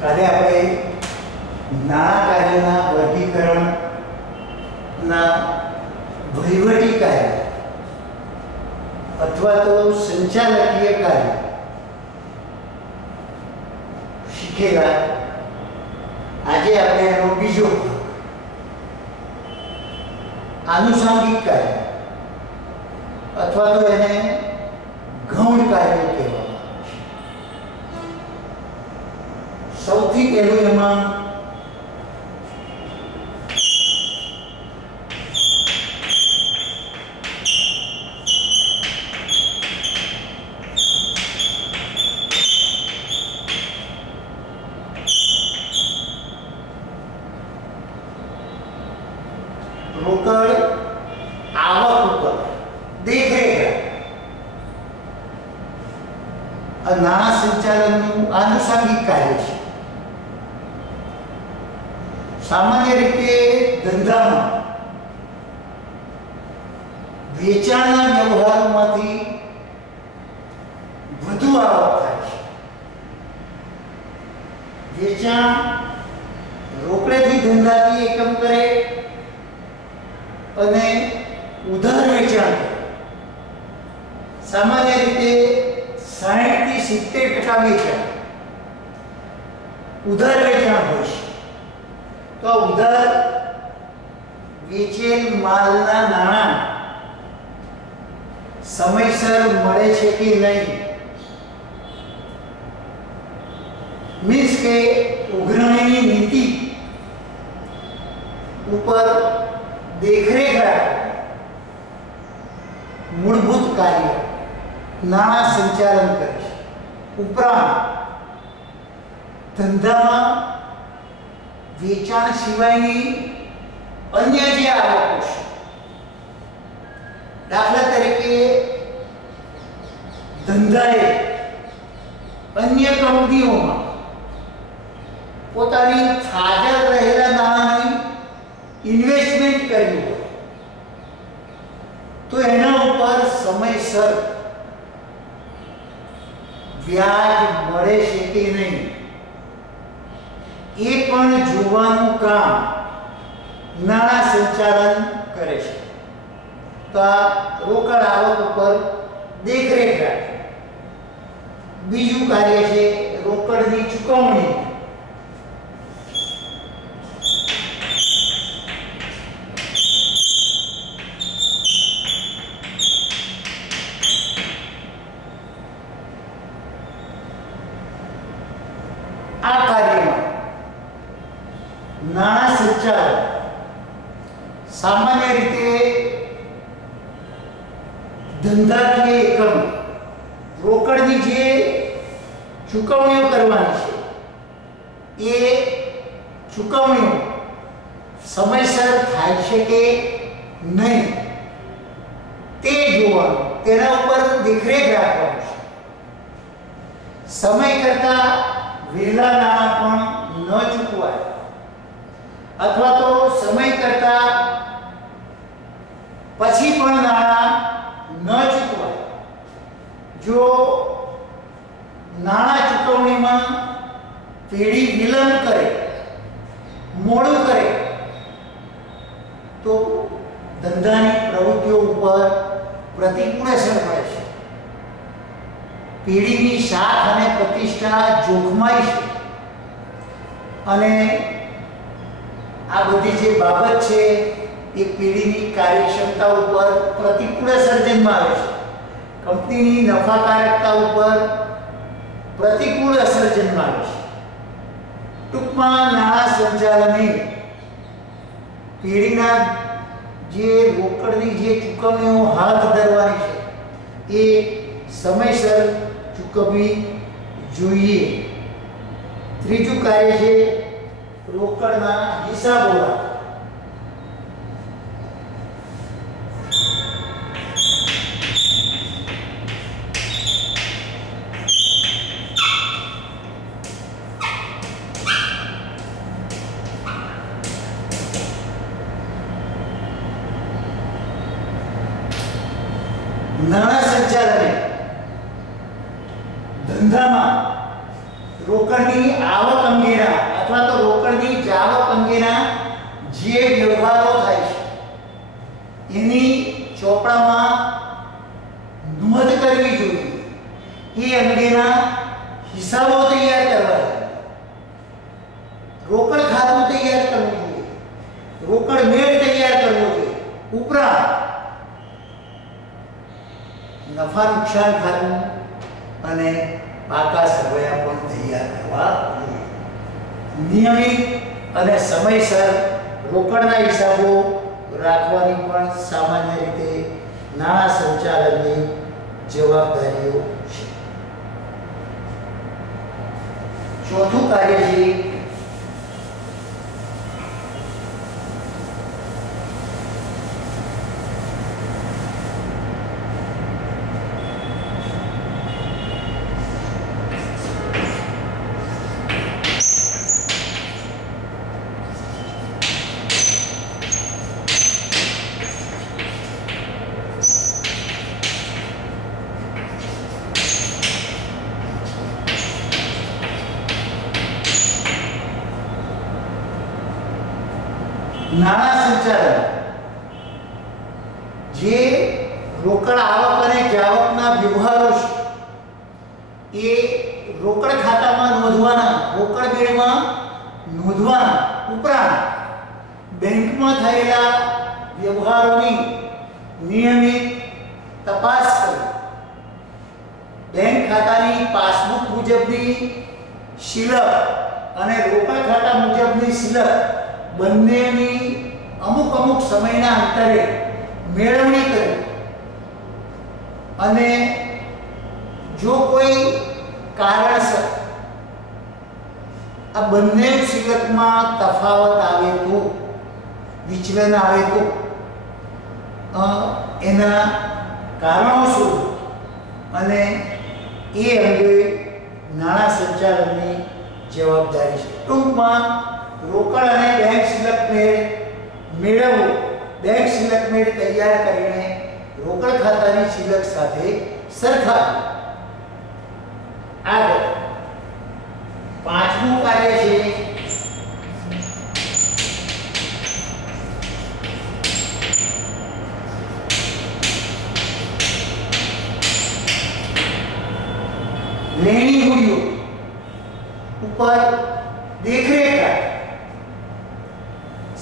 કાલે આપણે નાણાં કાર્યના વર્ગીકરણના વહીવટી કાર્ય અથવા તો સંચાલકીય કાર્ય શીખેલા. આજે આપણે એનો બીજો આનુષંગિક કાર્ય અથવા તો એને ગૌણ કાર્ય કહેવામાં આવે છે. સૌથી પહેલું એમાં રોકડ આવક ઉપર દેખરેખ નાણાં સંચાલનનું આનુષંગિક કાર્ય છે. સામાન્ય રીતે ધંધામાં વેચાણના વ્યવહારોમાંથી વધુ આવક થાય છે. વેચાણ રોકડેથી ધંધાથી એકમ કરે અને ઉધાર વેચાણ સામાન્ય રીતે 60 થી 70% વેચાણ ઉધાર વેચાણ હોય છે. તો ઉધાર વેચેલ માલના નાણાં સમયસર મળે છે કે નહીં, મીન્સ કે ઉઘરાણીની નીતિ ઉપર દેખરેખ રાખવા મૂળભૂત કાર્ય નાણાં સંચાલન કરે છે. ઉપરાંત ધંધામાં વેચાણ સિવાયની અન્ય જે આવકો છે, દાખલા તરીકે ધંધાએ અન્ય કંપનીઓમાં પોતાની હાજર રહેલા નાણાંની ઇન્વેસ્ટમેન્ટ કર્યું હોય તો એના ઉપર સમયસર વ્યાજ મળે છે કે નહીં એ પણ જોવાનું કામ નાણાં સંચાલન કરે છે. તો આ રોકડ આવક ઉપર દેખરેખ રાખે. બીજું કાર્ય છે રોકડની ચૂકવણી. આ કાર્યમાં નાણાં સંચાલન સામાન્ય રીતે ધંધાકીય એકમ રોકડની જે ચૂકવણીઓ કરવાની છે એ ચૂકવણીઓ સમયસર થાય છે કે નહીં તે જોવાનું, તેના ઉપર દેખરેખ રાખવાનું છે. સમય કરતા વહેલા નાણાં પણ ન ચૂકવાય અથવા તો સમય કરતા પછી પણ નાણાં ન ચૂકવાય. જો નાણાં ચૂકવણીમાં પેઢી વિલંબ કરે, મોડું કરે તો ધંધાની પ્રવૃત્તિઓ ઉપર પ્રતિકૂળ અસર પડે છે. પેઢીની સાખ અને પ્રતિષ્ઠા જોખમાય છે અને આ બધી જે બાબત છે એ પેઢીની કાર્યક્ષમતા ઉપર પ્રતિકૂળ અસર જન્માવે છે. કંપનીની નફાકારકતા ઉપર પ્રતિકૂળ અસર જન્માવે છે. ટૂંકમાં નાણાં સંચાલને પેઢીના જે રોકડની જે ચૂકવણીઓ હાથ ધરવાની છે એ સમયસર ચૂકવવી જોઈએ. ત્રીજું કાર્ય છે રોકડના હિસાબો રાખવા. નાણાં સંચાલને ધંધામાં રોકડની આવક અંગેના અથવા તો રોકડની જાવક અંગેના જે વ્યવહારો થાય છે એની ચોપડામાં નોંધ કરવી જોઈએ, એ અંગેના હિસાબો તૈયાર કરવા જોઈએ, રોકડ ખાતું તૈયાર કરવું જોઈએ, રોકડ મેળ તૈયાર કરવો જોઈએ, ઉપરાંત નફા નુકસાન ખાતું અને પાકા સરવૈયા પણ તૈયાર કરવા જોઈએ. નિયમિત અને સમયસર રોકડના હિસાબો રાખવાની પણ સામાન્ય રીતે નાણાં સંચાલનની જવાબદારીઓ છે. ચોથું કાર્ય છે નાણાં સંચાલન. જે રોકડ આવક અને જાવકના વ્યવહારો છે એ રોકડ ખાતામાં નોંધવાના, રોકડ મેળમાં નોંધવાના, ઉપરાંત બેંકમાં થયેલા વ્યવહારોની નિયમિત તપાસ કરી બેંક ખાતાની પાસબુક મુજબની શિલક અને રોકડ ખાતા મુજબની શિલક બંનેની અમુક સમયના અંતરે મેળવણી કરી અને જો કોઈ કારણસર આ બંને શિલકમાં તફાવત આવે તો, વિચલન આવે તો એના કારણો શું અને એ અંગે નાણાં સંચાલનની જવાબદારી છે. ટૂંકમાં રોકડ અને બેંક શિલક મેળવવું, બેંક શિલક મેળ તૈયાર કરીને રોકડ ખાતાની શિલક સાથે સરખાવવું. આગળ પાંચમું કાર્ય છે લેણી હુંડીઓ ઉપર દેખરેખ રાખવી.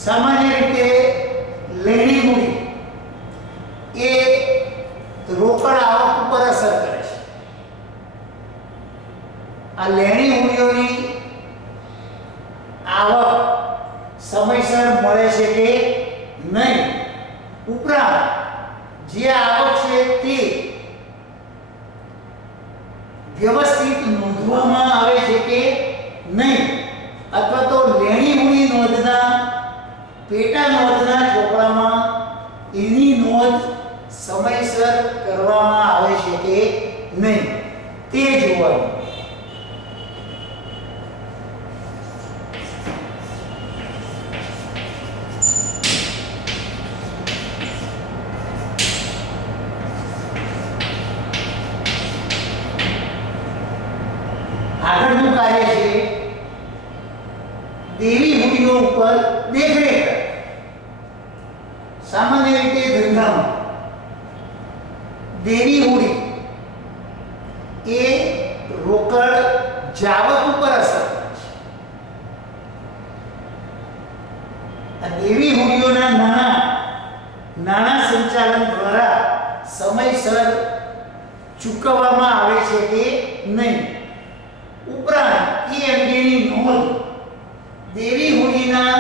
સામાન્ય રીતે લેણી હુંડી એ રોકડ આવક ઉપર અસર કરે છે. આ લેણી હુંડીઓની આવક સમયસર મળે છે કે નહીં, ઉપરાંત જે આવક છે તે વ્યવસ્થિત નોંધવામાં આવે છે કે નહીં, અથવા તો લેણી હુંડી નોંધના પેટા નોંધના ચોપડામાં એની નોંધ સમયસર કરવામાં આવે છે કે નહીં તે જોવાનું. આગળનું કાર્ય છે દેવી હુંડીઓ ઉપર દેખરેખ. સામાન્ય રીતે ધંધામાં દેવી હુંડી એ રોકડ જાવક ઉપર અસર કરે છે. આ દેવી હુંડીઓના નાણાં સંચાલન દ્વારા સમયસર ચૂકવવામાં આવે છે કે નહીં, ઉપરાંત એ અંગેની નોંધ દેવી હુંડીના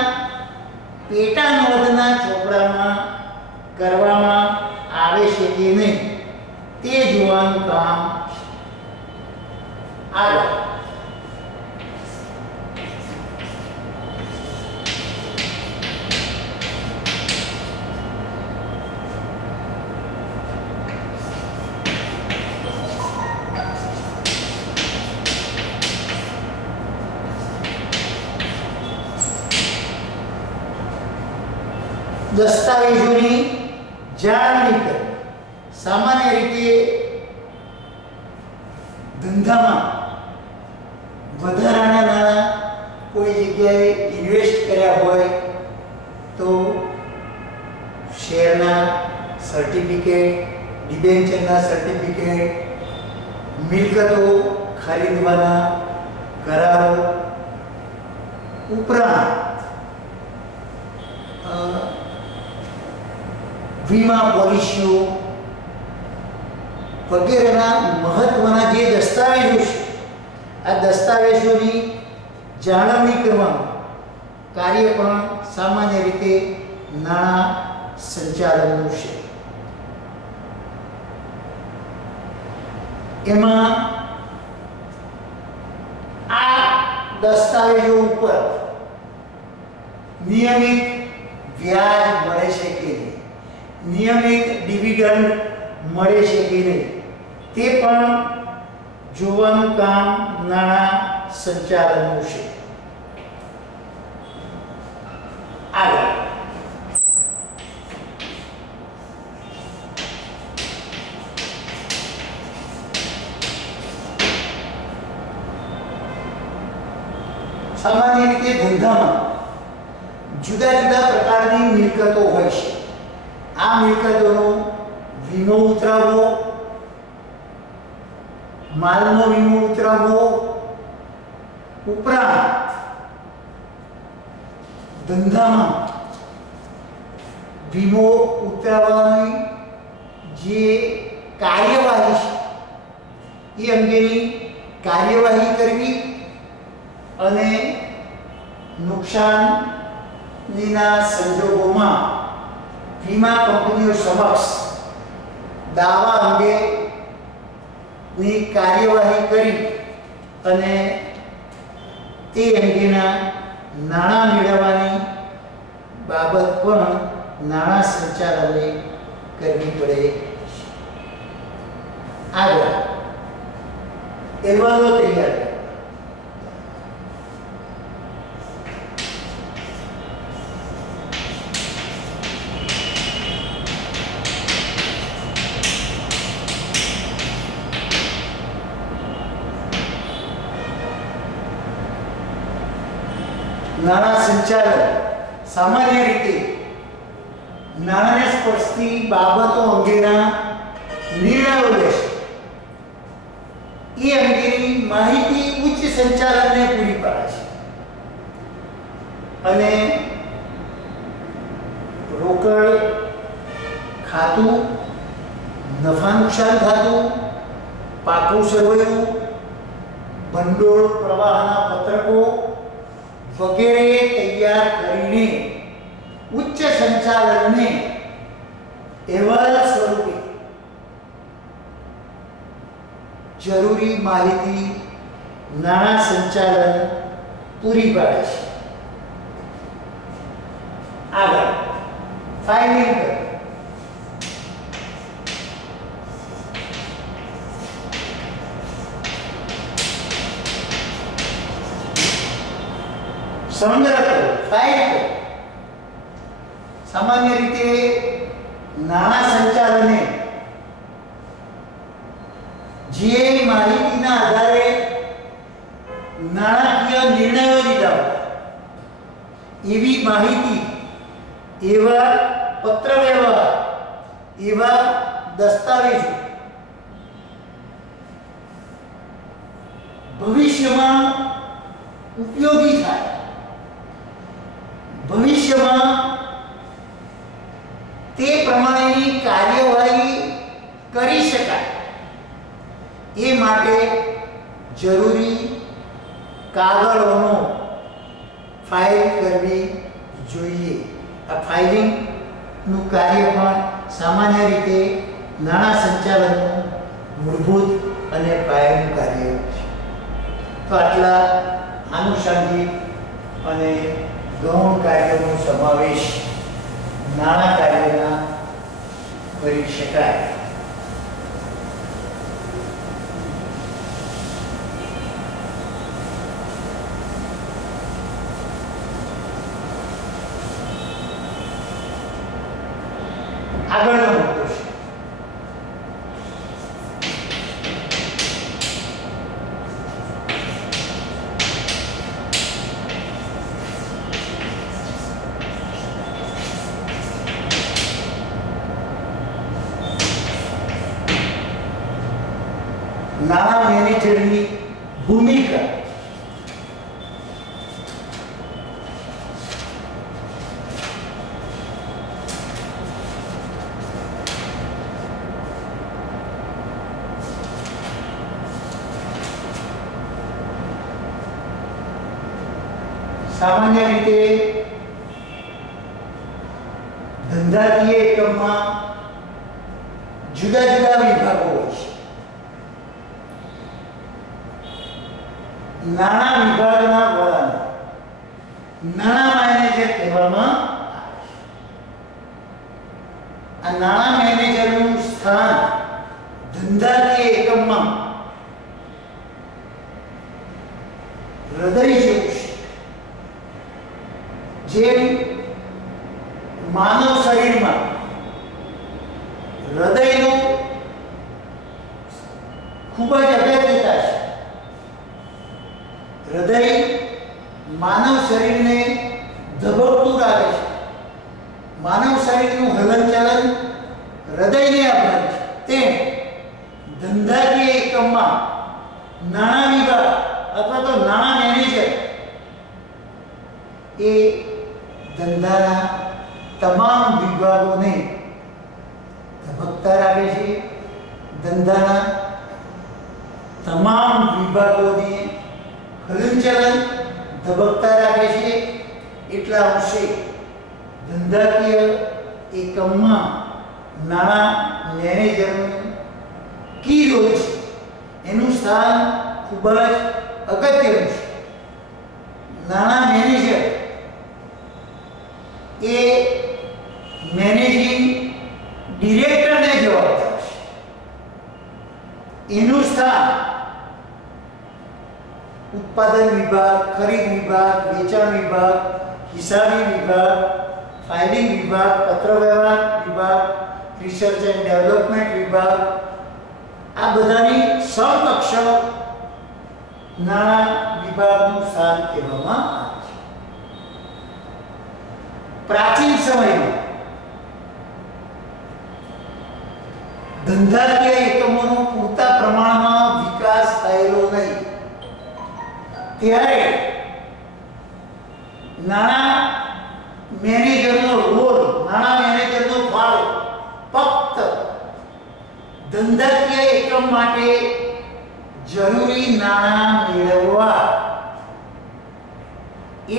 પેટા નોંધના ચોપડામાં કરવામાં આવે છે કે નહીં તે જોવાનું કામ. આગળ દસ્તાવેજોની જાળવણી કરવી. સામાન્ય રીતે ધંધામાં વધારાના નાણાં કોઈ જગ્યાએ ઇન્વેસ્ટ કર્યા હોય તો શેરના સર્ટિફિકેટ, ડિબેન્ચરના સર્ટિફિકેટ, મિલકતો ખરીદવાના કરારો ઉપરાંત વીમા પોલિસીઓ વગેરેના મહત્વના જે દસ્તાવેજો છે આ દસ્તાવેજોની જાળવણી કરવાનું કાર્ય પણ સામાન્ય રીતે નાણાં સંચાલનનું છે. એમાં આ દસ્તાવેજો ઉપર નિયમિત વ્યાજ મળે છે કે નહીં, નિયમિત ડિવિડન્ડ મળે છે કે નહીં તે પણ જોવાનું કામ નાણાં સંચાલનનું છે. આગળ સામાન્ય રીતે ધંધામાં જુદા જુદા પ્રકારની મિલકતો હોય છે. આ મિલકતોનો વીમો ઉતરાવવો, માલનો વીમો ઉતરાવવો ઉપરાંત ધંધામાં વીમો ઉતરાવવાની જે કાર્યવાહી છે એ અંગેની કાર્યવાહી કરવી અને નુકસાનના સંજોગોમાં વીમા કંપનીઓ સમક્ષ દાવા અંગેની કાર્યવાહી કરી અને તે અંગેના નાણાં મેળવવાની બાબત પણ નાણાં સંચાલને કરવી પડે. આગળ અહેવાલો તૈયાર કરવા. નાણાં સંચાલન સામાન્ય રીતે નાણાંને સ્પર્શતી બાબતો અંગેના નિર્ણયો લેશે. એ અંગેની માહિતી ઉચ્ચ સંચાલનને પૂરી પાડે છે અને રોકડ ખાતું, નફા નુકસાન ખાતું, પાકું સરવૈયું, ભંડોળ પ્રવાહના પત્રકો વગેરે તૈયાર કરીને ઉચ્ચ સંચાલનને અહેવાલ સ્વરૂપે જરૂરી માહિતી નાણાં સંચાલન પૂરી પાડે છે. આગળ ફાઇલિંગ કરો. સંગ્રહ કરો, ફાઇલ કરો. સામાન્ય રીતે નાણાં સંચાલને જે માહિતીના આધારે નાણાકીય નિર્ણયો લીધા હોય એવી માહિતી, એવા પત્ર વ્યવહાર, એવા દસ્તાવેજો ભવિષ્યમાં ઉપયોગી થાય, ભવિષ્યમાં તે પ્રમાણેની કાર્યવાહી કરી શકાય એ માટે જરૂરી કાગળોનો ફાઇલ કરવી જોઈએ. આ ફાઇલિંગનું કાર્ય પણ સામાન્ય રીતે નાણાં સંચાલનનું મૂળભૂત અને પાયાનું કાર્ય છે. તો આટલા આનુષંગિક અને ગૌણ કાર્યોનો સમાવેશ નાણાં કાર્યના કરી શકાય. આગળનો મુદ્દો છે નાણાં મેનેજરની ભૂમિકા. સામાન્ય રીતે ધંધાકીય એકમમાં જુદા જુદા વિભાગો હોય છે. નાણાં વિભાગના વડાને નાણાં મેનેજર કહેવામાં આવે છે. આ નાણાં મેનેજરનું સ્થાન ધંધાકીય એકમમાં હૃદય જેવું છે. જેમ માનવ શરીરમાં હૃદયનું ખૂબ જ અગત્યતા છે. હૃદય માનવ શરીરને ધબકતું રાખે છે. માનવ શરીરનું હલનચલન હૃદયને આભાર છે. તેમ ધંધાકીય એકમમાં નાણાં વિભાગ અથવા તો નાણાં મેનેજર એ ધંધાના તમામ વિભાગોને ધબકતા રાખે છે. ધંધાના તમામ વિભાગોને હલનચલન ધબકતા રાખે છે. એટલા અંશે ધંધાકીય એકમમાં નાણાં મેનેજરનું કી રોલ છે. એનું સ્થાન ખૂબ જ અગત્યનું છે. નાણાં મેનેજર એ મેનેજિંગ ડિરેક્ટરને જવાબદાર છે. એનું સ્થાન ઉત્પાદન વિભાગ, ખરીદ વિભાગ, વેચાણ વિભાગ, હિસાબી વિભાગ, ફાઇલિંગ વિભાગ, પત્રવ્યવહાર વિભાગ, રિસર્ચ એન્ડ ડેવલપમેન્ટ વિભાગ, આ બધાની સમકક્ષ નાણાં વિભાગનું સ્થાન કહેવામાં આવે છે. પ્રાચીન સમયમાં ધંધાકીય એકમોનો પૂરતા પ્રમાણમાં વિકાસ થયેલો નહીં. ત્યારે નાણાં મેનેજરનો રોલ, નાણાં મેનેજરનો ફાળો ફક્ત ધંધાકીય એકમ માટે જરૂરી નાણાં મેળવવા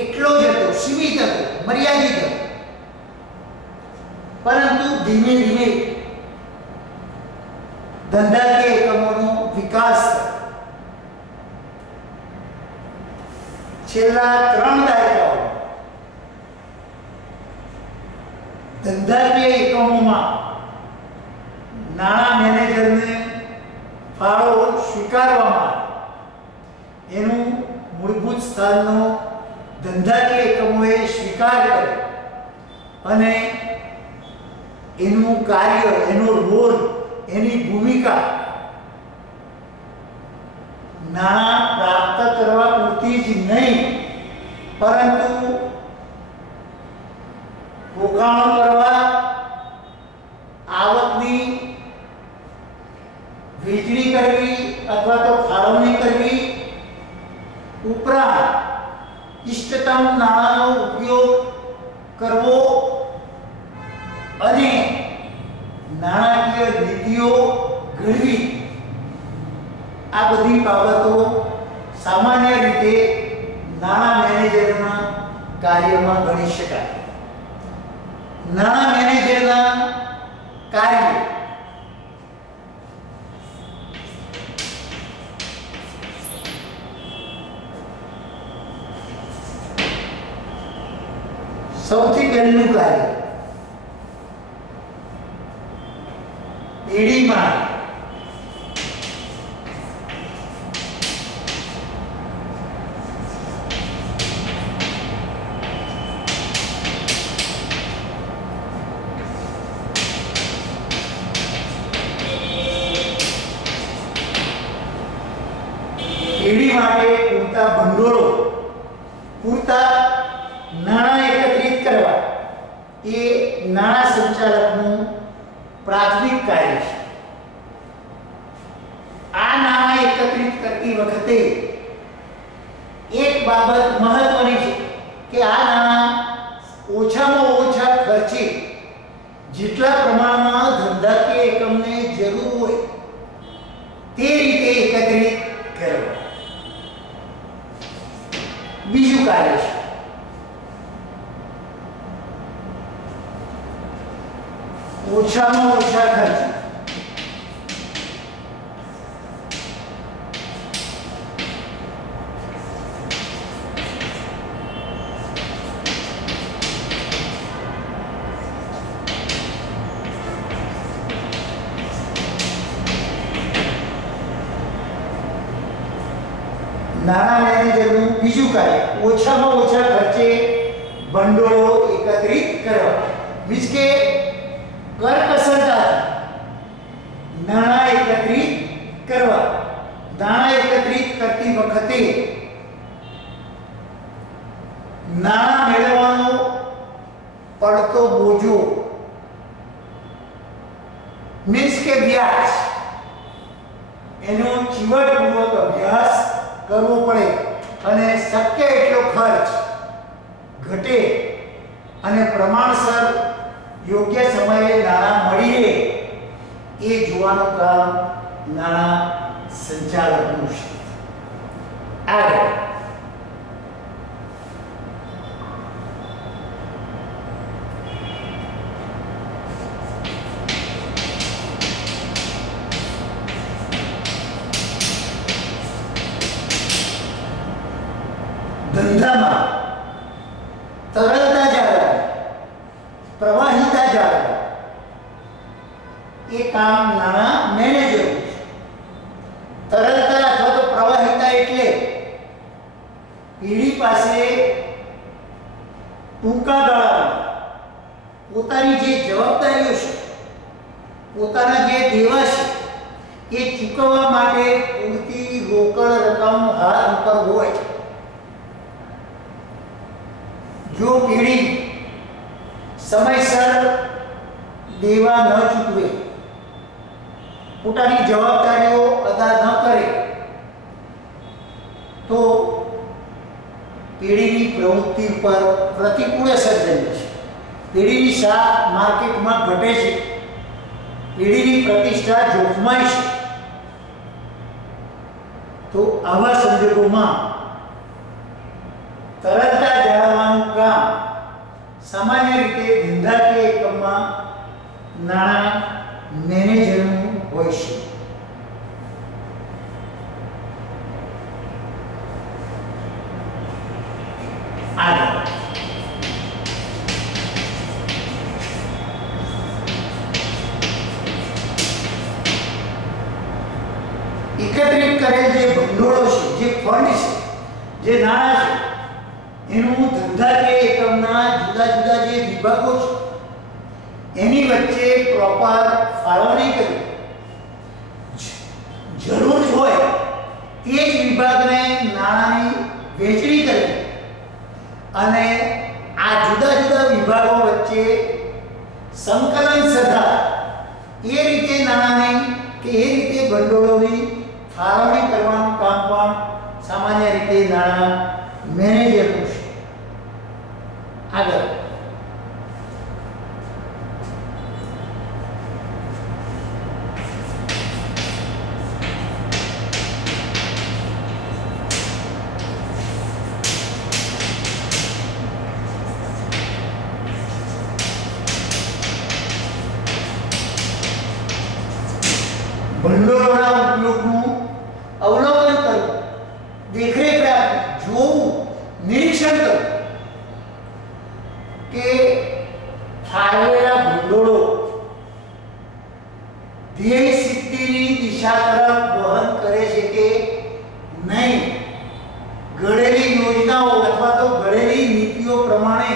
એટલો જ હતો, સીમિત હતો, મર્યાદિત હતો. પરંતુ ધીમે ધીમે ધંધાકીય એકમોનો વિકાસ છેલ્લા 3 દાયકાઓ ધંધાકીય એકમોમાં નાણાં મેનેજરને ફાળો સ્વીકારવામાં એનું મૂળભૂત સ્થાનનો ધંધાકીય એકમોએ સ્વીકાર કર્યો અને એનું કાર્ય, એનો રોલ, એની ભૂમિકા નાણાં પ્રાપ્ત કરવા પૂરતી જ નહીં, પરંતુ રોકાણ કરવા, આવકની વહેંચણી કરવી અથવા તો ફાળવણી કરવી, ઉપરાંત ઇષ્ટતમ નાણાંનો ઉપયોગ કરવો અને નાણાકીય નીતિઓ ઘડવી, આ બધી બાબતો સામાન્ય રીતે નાણાં મેનેજરના કાર્યમાં ગણી શકાય. નાણાં મેનેજરના કાર્ય સૌથી પહેલું કાર્ય પેઢીમાં પેઢી માટે પૂરતા ભંડોળો, પૂરતા નાણાં એકત્રિત કરવા એ નાણાં સંચાલકનું પ્રાથમિક કાર્ય છે. આ નાણાં નાણાં એકત્રિત કરતી વખતે એક બાબત મહત્વની છે કે આ નાણાં ઓછામાં ઓછા ખર્ચે જેટલા પ્રમાણમાં ધંધાકીય એકમને જરૂર હોય તે રીતે એકત્રિત કરવા. બીજું કાર્ય છે ઓછામાં ઓછા ખર્ચ. નાણાં મેનેજરનું બીજું કાર્ય ઓછામાં ઓછા ખર્ચે ભંડોળો એકત્રિત કરવા. મીન્સ કે કરકસરતાથી નાણાં એકત્રિત કરવા. નાણાં એકત્રિત કરતી વખતે નાણાં મેળવવાનો પડતો બોજો મીન્સ કે વ્યાજ એનો ચીવટપૂર્વક અભ્યાસ કરવો પડે અને શક્ય એટલો ખર્ચ ઘટે અને પ્રમાણસર યોગ્ય સમયે નાણાં મળી રહે એ જોવાનું કામ નાણાં સંચાલકનું છે. આગળ ધંધામાં તરલતા જાળવવી, પ્રવાહિતા જાળવવી એ કામ નાણાં મેનેજરનું છે. તરલતા અથવા તો પ્રવાહિતા એટલે પેઢી પાસે ટૂંકા ગાળામાં પોતાની જે જવાબદારીઓ છે, પોતાના જે દેવા છે એ ચૂકવવા માટે પૂરતી રોકડ રકમ હાથ ઉપર હોય. જો પેઢી સમયસર દેવા ન ચૂકવે, પોતાની જવાબદારીઓ અદા ન કરે તો પેઢીની પ્રવૃત્તિ પર પ્રતિકૂળ અસર થઈ છે. પેઢીની શાખ માર્કેટમાં ઘટે છે, પેઢીની પ્રતિષ્ઠા જોખમાય છે. તો આવા સંજોગોમાં તરલતા જાળવવાનું કામ સામાન્ય રીતે ધંધાકીય એકમમાં નાણાં મેનેજરનું હોય છે. આગળ એકત્રિત કરેલ જે ભંડોળો છે, જે ફંડ છે, જે નાણાં છે એનું ધંધાકીય એકમના જુદા જુદા જે વિભાગો છે એની વચ્ચે પ્રોપર ફાળવણી કરવી. જરૂર હોય તે જ વિભાગને નાણાંની વહેંચણી કરવી અને આ જુદા જુદા વિભાગો વચ્ચે સંકલન સધા એ રીતે નાણાંની કે એ રીતે ભંડોળોની ફાળવણી કરવાનું કામ પણ સામાન્ય રીતે નાણાં મેનેજરનું છે. આગળ ભંડોળના ઉપયોગનું અવલોકન કરવું, દેખરેખ રાખવી, જોવું, નિરીક્ષણ કરવું કે ફાળવેલા ભંડોળો ધ્યેય સિદ્ધિની દિશા તરફ વહન કરે છે કે નહીં, ઘડેલી યોજનાઓ અથવા તો ઘડેલી નીતિઓ પ્રમાણે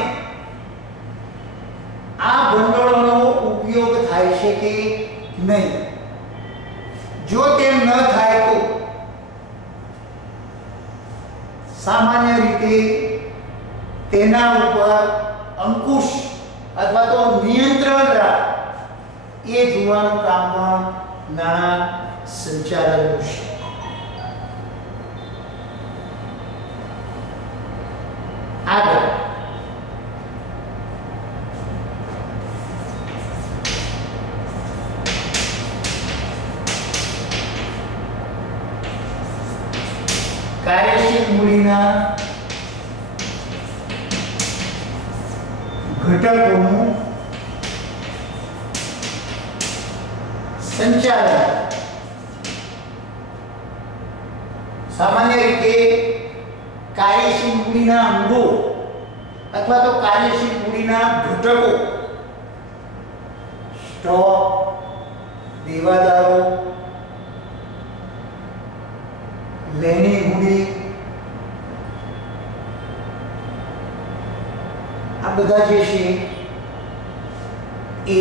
આ ભંડોળનો ઉપયોગ થાય છે કે નહીં. જો તેમ ન થાય તો સામાન્ય રીતે તેના ઉપર અંકુશ અથવા તો નિયંત્રણ રાખ એ જોવાનું કામ પણ નાણાં સંચાલકનું છે. કાર્યશીલ મૂડીના ઘટકોનું સંચાલન સામાન્ય રીતે કાર્યશીલ મૂડીના અંગો અથવા તો કાર્યશીલ મૂડીના ઘટકો સ્ટોક, દેવાદારો, લેણી મૂડી આ બધા જે છે એ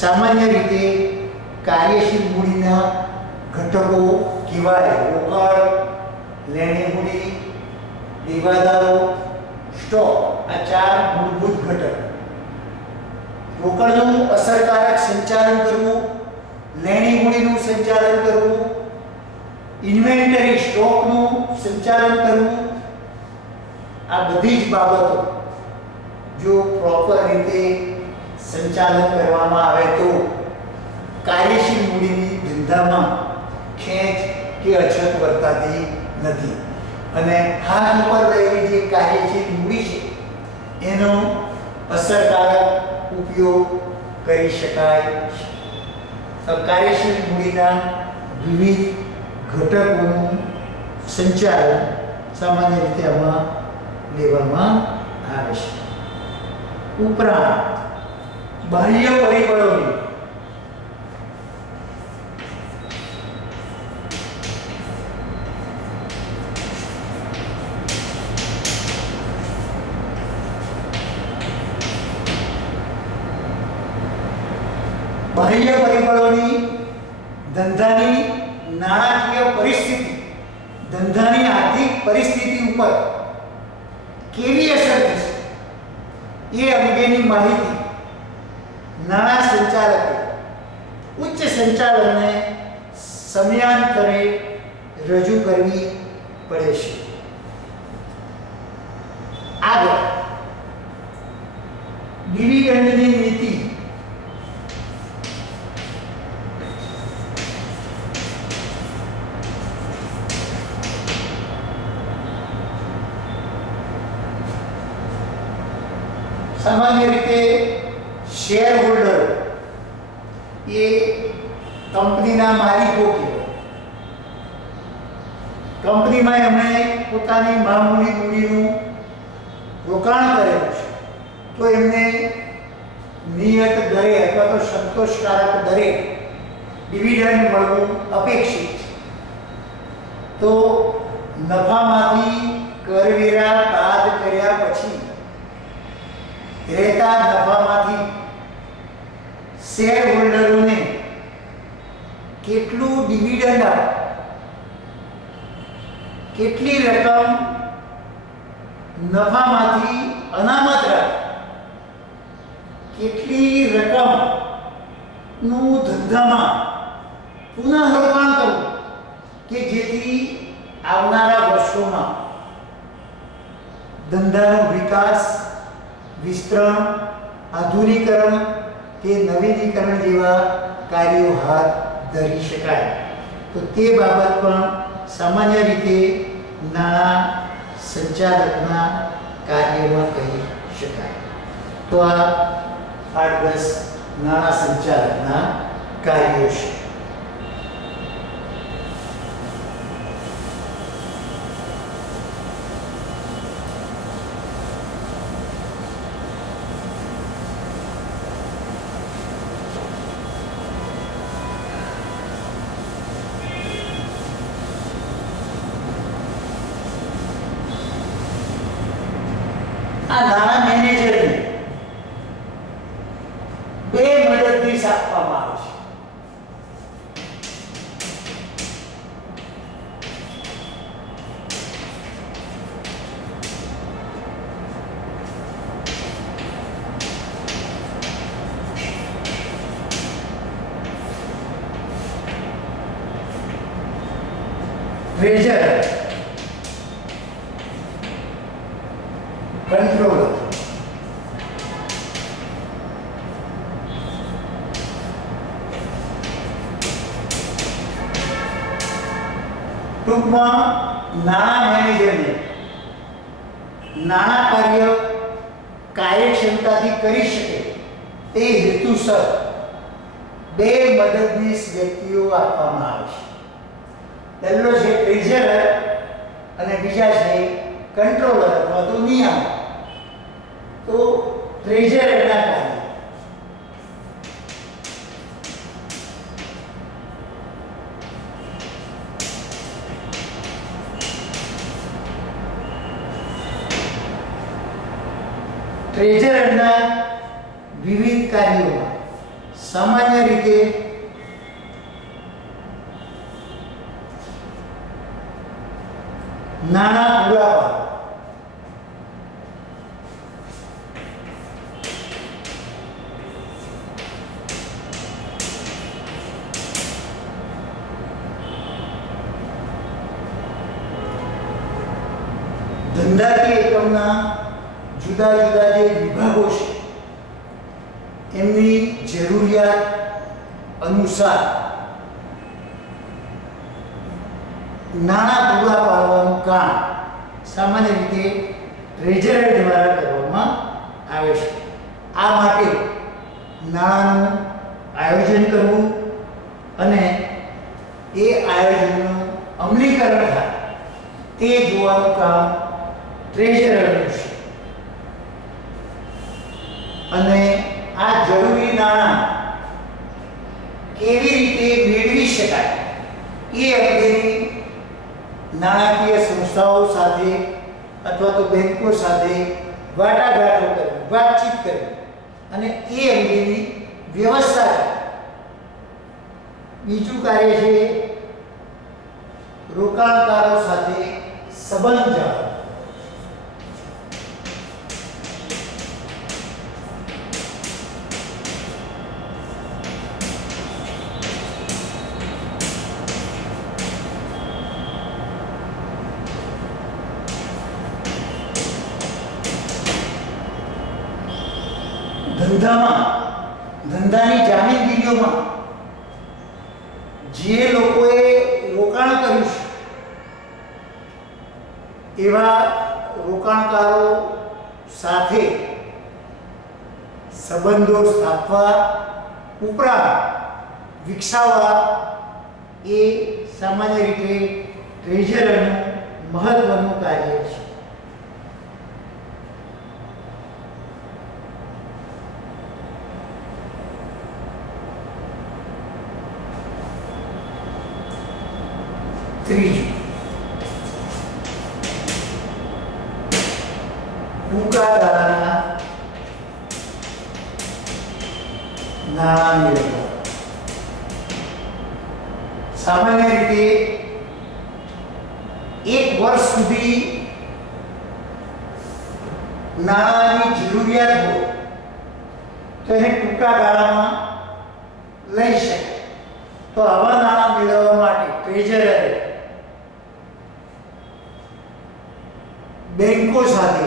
સામાન્ય રીતે કાર્યશીલ મૂડીના ઘટકો કહેવાય. રોકડ, લેણી મૂડી, દેવાદારો, સ્ટોક આ ચાર મૂળભૂત ઘટક. રોકડનું અસરકારક સંચાલન કરવું, લેણી મૂડીનું સંચાલન કરવું, ઇન્વેન્ટરી સ્ટોકનું સંચાલન કરવું, આ બધી જ બાબતો જો પ્રોપર રીતે સંચાલન કરવામાં આવે તો કાર્યશીલ મૂડીની ધંધામાં ખેંચ કે અછત વર્તાતી નથી અને હાથ ઉપર રહેલી જે કાર્યશીલ મૂડી છે એનો અસરકારક ઉપયોગ કરી શકાય છે. કાર્યશીલ મૂડીના વિવિધ ઘટકોનું સંચાલન સામાન્ય રીતે આમાં લેવામાં આવે છે. ઉપરાંત બાહ્ય પરિબળોની ધંધાની નાણાકીય પરિસ્થિતિ, ધંધાની આર્થિક પરિસ્થિતિ ઉપર કેવી અસર થશે એ અંગેની માહિતી નાણાં સંચાલકે ઉચ્ચ સંચાલનને સમયાંતરે રજૂ કરવી પડે છે. આગળ ડિવિડન્ડની નીતિ. સામાન્ય રીતે શેર હોલ્ડર એ કંપનીના માલિકો કહેવાય. કંપનીમાં એમણે પોતાની મામૂલી મૂડીનું રોકાણ કરેલું છે તો એમને નિયત દરે અથવા તો સંતોષકારક દરે ડિવિડન્ડ મળવું અપેક્ષિત છે. તો નફામાંથી કરવેરા બાદ કર્યા પછી રહેતા નફામાંથી શેર હોલ્ડરોને કેટલું ડિવિડન્ડ આપે, કેટલી રકમ નફામાંથી અનામત રાખે, કેટલી રકમનું ધંધામાં પુનઃરોકાણ કરવું કે જેથી આવનારા વર્ષોમાં ધંધાનો વિકાસ, વિસ્તરણ, આધુનિકરણ કે નવીનીકરણ જેવા કાર્યો હાથ ધરી શકાય. તો તે બાબત પણ સામાન્ય રીતે નાણાં સંચાલકના કાર્યમાં કહી શકાય. તો આ 8-10 નાણાં સંચાલકના કાર્યો છે. આ નાણાં મેનેજરને બે મદદનીશ આપવામાં આવે છે. Treasure, controller. ટૂંક ટૂંકમાં નાણાં મેનેજરને નાણાં કાર્ય કાર્યક્ષમતાથી કરી શકે તે હેતુસર બે મદદનીશ વ્યક્તિઓ આપવામાં આવે છે. પહેલો છે ટ્રેઝરર અને બીજા છે કંટ્રોલર અથવા તો નિયામક. તો ટ્રેઝરરના કાર્ય ટ્રેઝરરના વિવિધ કાર્યોમાં સામાન્ય રીતે નાણાં પૂરા પાડવા, ધંધાકીય એકમના જુદા જુદા જે વિભાગો છે એમની જરૂરિયાત અનુસાર નાણાં પૂરા પાડવાનું કામ સામાન્ય રીતે ટ્રેઝરર દ્વારા કરવામાં આવે છે. આ માટે નાણાંનું આયોજન કરવું અને એ આયોજનનું અમલીકરણ થાય તે જોવાનું કામ ટ્રેઝરરનું છે. અને આ જરૂરી નાણાં કેવી રીતે મેળવી શકાય એ અંગેની નાણાકીય સંસ્થાઓ સાથે અથવા તો બેંકો સાથે વાટાઘાટો કરવી, વાતચીત કરવી અને એ અંગેની વ્યવસ્થા કરવી. બીજું કાર્ય છે રોકાણકારો સાથે સંબંધ જાળવવો. ધંધાની જામીનગીરીઓમાં જે લોકોએ રોકાણ કર્યું છે એવા રોકાણકારો સાથે સંબંધો સ્થાપવા ઉપરાંત વિકસાવવા એ સામાન્ય રીતે ટ્રેઝરરનું મહત્વનું કાર્ય છે. ત્રીજું, ટૂંકા ગાળાના નાણાં મેળવવા. સામાન્ય રીતે 1 વર્ષ સુધી નાણાંની જરૂરિયાત હોય તો એને ટૂંકા ગાળામાં લઈ શકે. તો આવા નાણાં મેળવવા માટે ટ્રેઝરરે બેંકો સાથે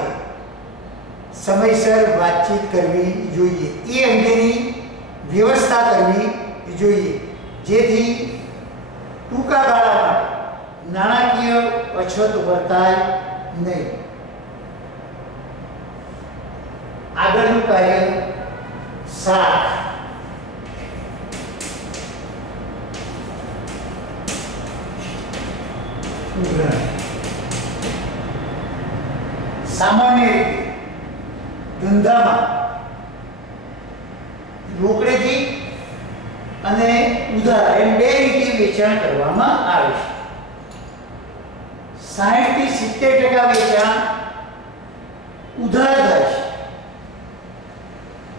સમયસર વાતચીત કરવી જોઈએ, એ અંગેની વ્યવસ્થા કરવી જોઈએ, જેથી ટૂંકા ગાળા માટે નાણાકીય અછત વર્તાય નહીં. આગળનું કાર્ય શાખ. સામાન્ય રીતે ધંધામાં રોકડેથી અને ઉધાર એમ બે રીતે વેચાણ કરવામાં આવે છે. 60 થી 70% વેચાણ ઉધાર થાય છે.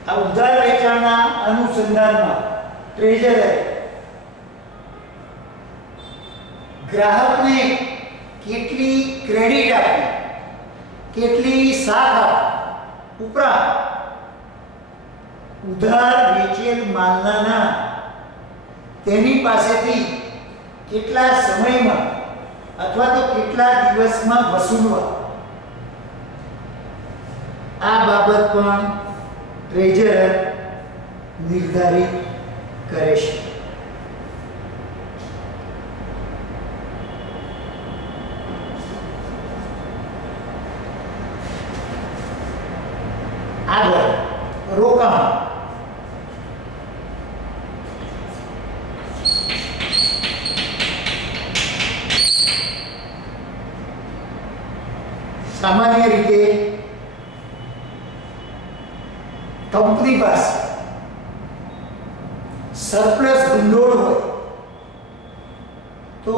આ ઉધાર વેચાણના અનુસંધાનમાં ટ્રેઝરરે ગ્રાહકને કેટલી ક્રેડિટ આપવી, કેટલી શાખ આપવી, ઉપરાંત ઉધાર વેચેલ માલના નાણાં તેની પાસેથી કેટલા સમયમાં અથવા તો કેટલા દિવસમાં વસૂલવા, આ બાબત પણ ટ્રેઝરર નિર્ધારિત કરે છે. આગળ રોકાણ. સામાન્ય રીતે કંપની પાસે સરપ્લસ ભંડોળ હોય તો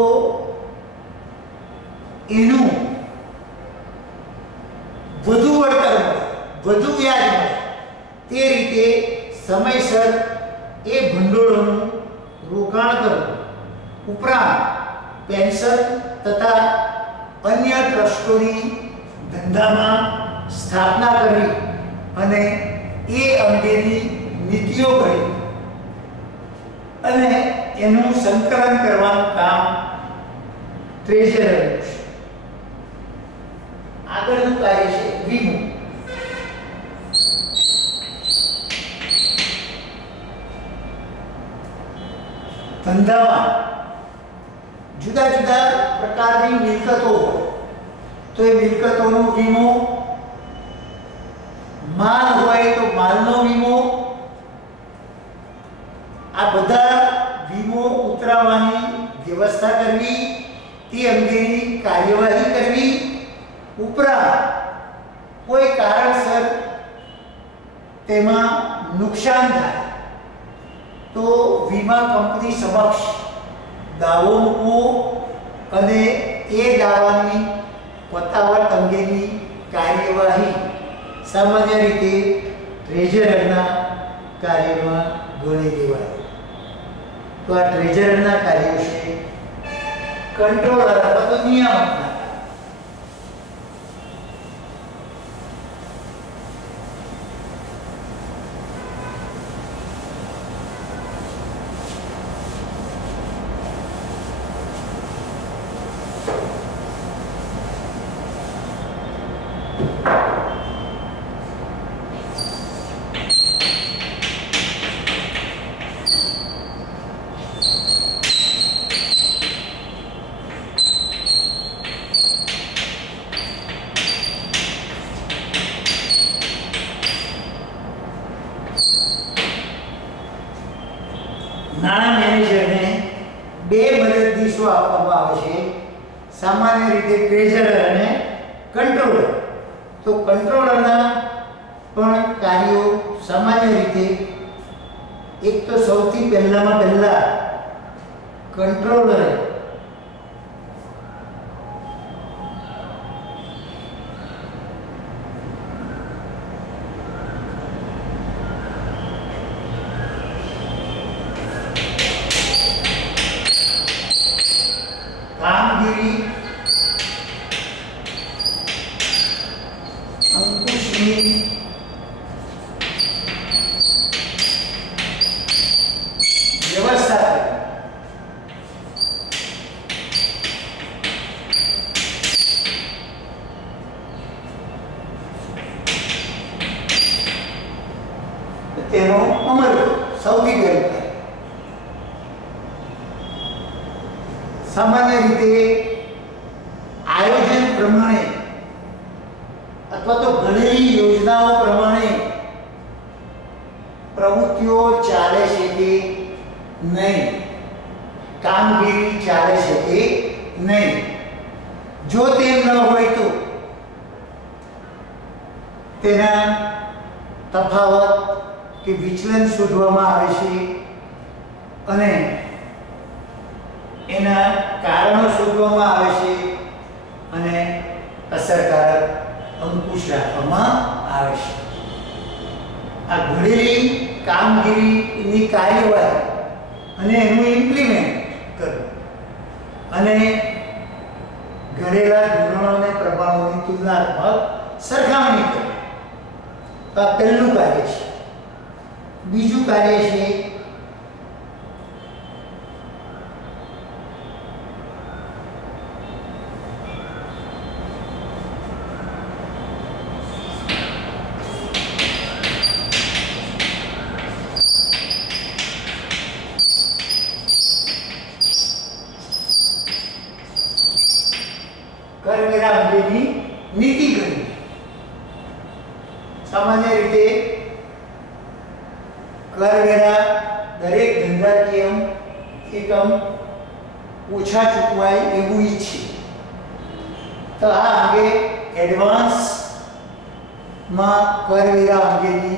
એનું વધુ વળતર મળે, વધુ વ્યાજ મળે તે રીતે સમયસર એ ભંડોળનું રોકાણ કરવું. ઉપરાંત પેન્શન તથા અન્ય ટ્રસ્ટોની ધંધામાં સ્થાપના કરવી અને એ અંગેની નીતિઓ ઘડી અને એનું સંકલન કરવાનું કામ ટ્રેઝરરનું છે. આગળનું કાર્ય છે વીમો. ધંધામાં જુદા જુદા પ્રકારની મિલકતો હોય તો એ મિલકતોનો વીમો, માલ હોય તો માલનો વીમો, આ બધા વીમો ઉતરાવવાની વ્યવસ્થા કરવી, તે અંગેની કાર્યવાહી કરવી. ઉપરાંત કોઈ કારણસર તેમાં નુકસાન થાય તો વીમા કંપની સમક્ષ દાવો મૂકવો અને એ દાવાની પતાવટ અંગેની કાર્યવાહી સામાન્ય રીતે ટ્રેઝરરના કાર્યમાં ગણી દેવાય. તો આ ટ્રેઝરરના કાર્યો છે કંટ્રોલર અથવા તો નિયામકના. નાણાં મેનેજરને બે મદદનીશો આપવામાં આવે છે, સામાન્ય રીતે ટ્રેઝરર અને કંટ્રોલર. તો કંટ્રોલરના પણ કાર્યો સામાન્ય રીતે એક તો સૌથી પહેલા કંટ્રોલરે કામગીરી, અંકુશની વ્યવસ્થા કરવી. તેનો અમલ સૌથી પહેલું. સામાન્ય રીતે આયોજન પ્રમાણે અથવા તો ઘણી યોજનાઓ પ્રમાણે પ્રવૃત્તિઓ ચાલે છે કે નહીં, કામગીરી ચાલે છે કે નહીં. જો તેમ ન હોય તો તેના તફાવત કે વિચલન શોધવામાં આવે છે અને એના કારણો શોધવામાં આવે છે અને અસરકારક અંકુશ રાખવામાં આવે છે. આ ઘડેલી કામગીરીની કાર્યવાહી અને એનું ઇમ્પ્લિમેન્ટ કરવું અને ઘડેલા ધોરણો અને પ્રભાવોની તુલનાત્મક સરખામણી કરવી. તો આ પહેલું કાર્ય છે. બીજું કાર્ય છે કરવેરા અંગેની નીતિ ઘડવી. सामान्य रीते करवेरा दरेक धंधाकीय एकम ओछा चूकवाय एवुं ईच्छे तो आ अंगे एडवांस में करवेरा अंगेनी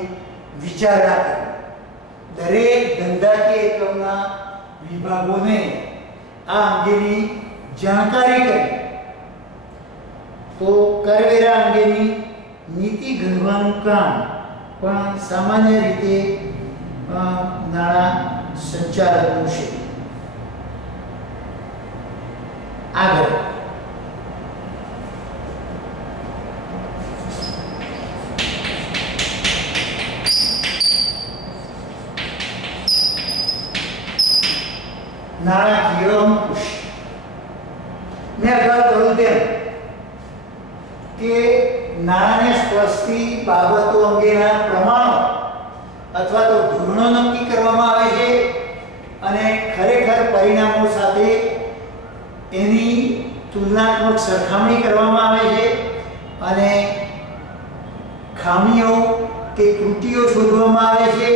विचारणा करी दरेक धंधाकीय एकमना विभागोने आ अंगेनी जानकारी करी तो करवेरा अंगेनी नीति घडवानुं काम पण सामान्य रीते नाणां संचालकनुं छे। आगळ नाણાકીય અંકુશ મેં અગાઉ કહ્યું તેમ કે નાણાને સ્પર્શતી બાબતો અંગેના પ્રમાણો અથવા તો ધોરણો નક્કી કરવામાં આવે છે અને ખરેખર પરિણામો સાથે એની તુલનાત્મક સરખામણી કરવામાં આવે છે અને ખામીઓ કે ત્રુટીઓ શોધવામાં આવે છે,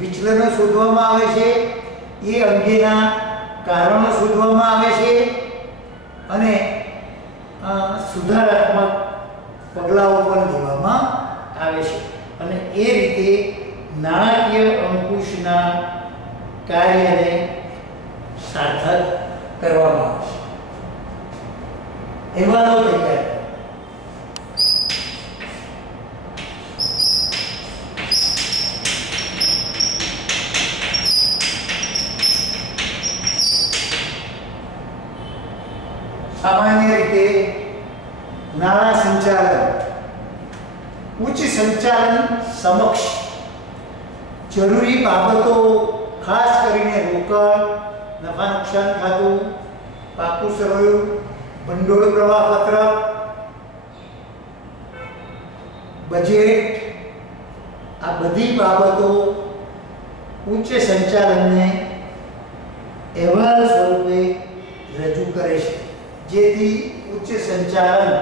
વિચલનો શોધવામાં આવે છે, એ અંગેના કારણો શોધવામાં આવે છે અને સુધારાત્મક પગલાઓ પણ લેવામાં આવે છે અને એ રીતે નાણાકીય અંકુશના કાર્યને સાર્થક કરવામાં આવે છે। અહેવાલો તૈયાર सामान्य रीते नाणां संचालन उच्च संचालन समक्ष जरूरी बाबतो खास करीने रोकड़, नफा नुकसान खातुं, पाकું સરવૈયું, ભંડોળ પ્રવાહ પત્રક, બજેટ आ बधी बाबतो उच्च संचालनने अहवाल स्वरूपे रजू करे छे जेथी उच्च संचालन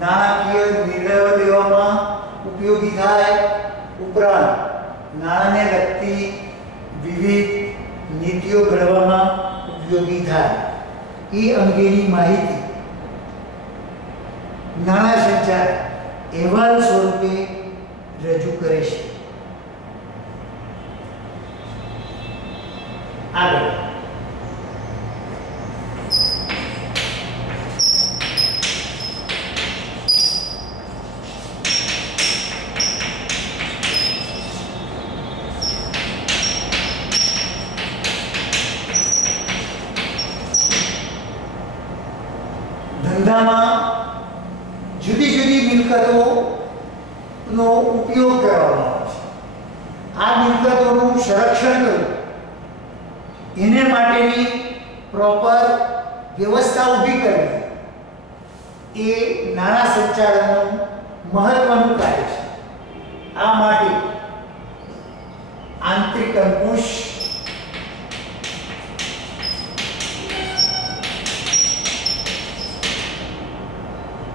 नाણાકીય નિર્ણયો લેવામાં ઉપયોગી થાય ઉપરાંત નાણાને લગતી વિવિધ નીતિઓ ઘડવામાં ઉપયોગી થાય એ અંગેની માહિતી નાણાં સંચાલન અહેવાલ સ્વરૂપે રજૂ કરે છે। આગળ ધંધામાં જુદી જુદી મિલકતોનો ઉપયોગ કરવામાં આવે છે। આ મિલકતોનું સંરક્ષણ કરવું એને માટેની પ્રોપર વ્યવસ્થા ઊભી કરવી એ નાણાં સંચાલનનું મહત્વનું કાર્ય છે। આ માટે આંતરિક અંકુશ,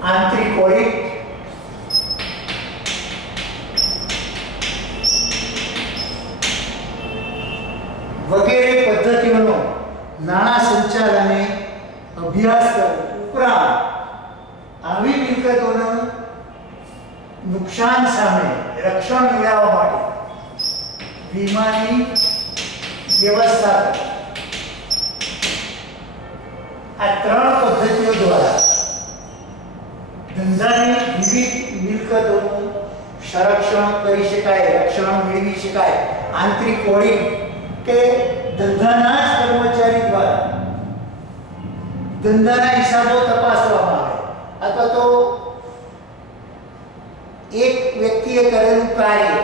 आंतरिक ऑडिट, वगैरह पद्धतिओनो नाणां संचालने अभ्यास करवो उपरांत आवी मिलकतोनो नुकसान सामे रक्षण मेळववा माटे वीमानी व्यवस्था करवी। आ त्रण पद्धतिओ द्वारा धंधानी विविध मिलकतोનું સંરક્ષણ કરી શકાય, રક્ષણ મેળવી શકાય। આંતરિક ઓડિટ કે ધંધાના જ કર્મચારી દ્વારા ધંધાના હિસાબો તપાસવામાં આવે અથવા તો એક વ્યક્તિએ કરેલું કાર્ય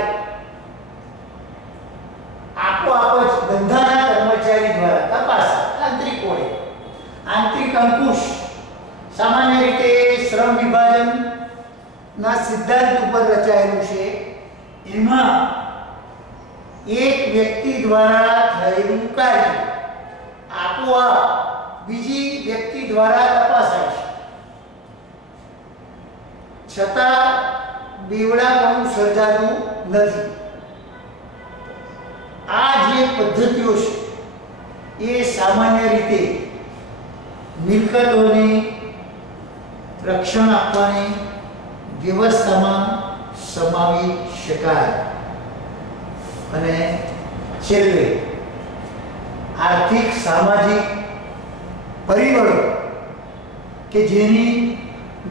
આપોઆપ જ ધંધાના કર્મચારી દ્વારા તપાસ। આંતરિક ઓડિટ, આંતરિક અંકુશ सामान्य रीते श्रम विभाजन ना सिद्धांत पर रचायेलुं छे। एमां एक व्यक्ति द्वारा थयेलुं कार्य आपोआप बीजी व्यक्ति द्वारा तपासाय छे, छतां બેવડાપણું સર્જાતું નથી. આ જે પદ્ધતિઓ છે એ સામાન્ય રીતે મિલકતોને રક્ષણ આપવાની વ્યવસ્થામાં સમાવી શકાય. અને છેલ્લે આર્થિક સામાજિક પરિબળો કે જેની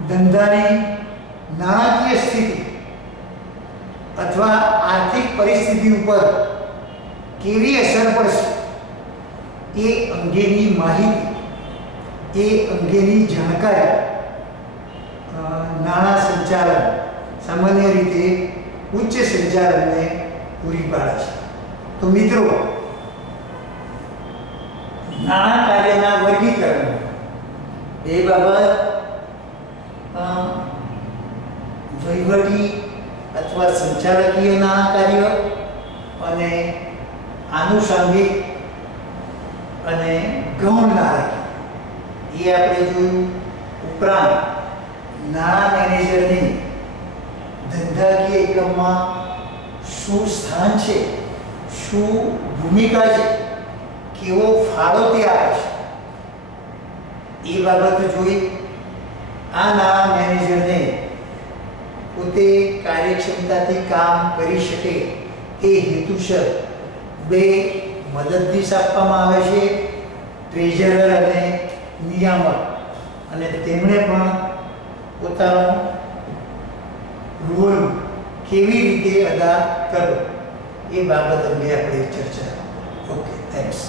ધંધાની નાણાકીય સ્થિતિ અથવા આર્થિક પરિસ્થિતિ ઉપર કેવી અસર પડશે એ અંગેની માહિતી, એ અંગેની જાણકારી નાણાં સંચાલન સામાન્ય રીતે ઉચ્ચ સંચાલનને પૂરી પાડે છે. તો મિત્રો, નાણાં કાર્યના વર્ગીકરણ એ બાબત વહીવટી અથવા સંચાલકીય નાણાં કાર્ય અને આનુષંગિક અને ગૌણ નાણાકીય એ આપણે જોયું. ઉપરાંત નાણાં મેનેજરની ધંધાકીય એકમમાં શું સ્થાન છે, શું ભૂમિકા છે, કેવો ફાળો તે આપે છે એ બાબત જોઈ. આ નાણાં મેનેજરને પોતે કાર્યક્ષમતાથી કામ કરી શકે તે હેતુસર 2 મદદનીશ આપવામાં આવે છે, ટ્રેઝરર અને નિયામક, અને તેમણે પણ પોતાનો રોલ કેવી રીતે અદા કરવો એ બાબત અંગે આપણે ચર્ચા. Okay, thanks.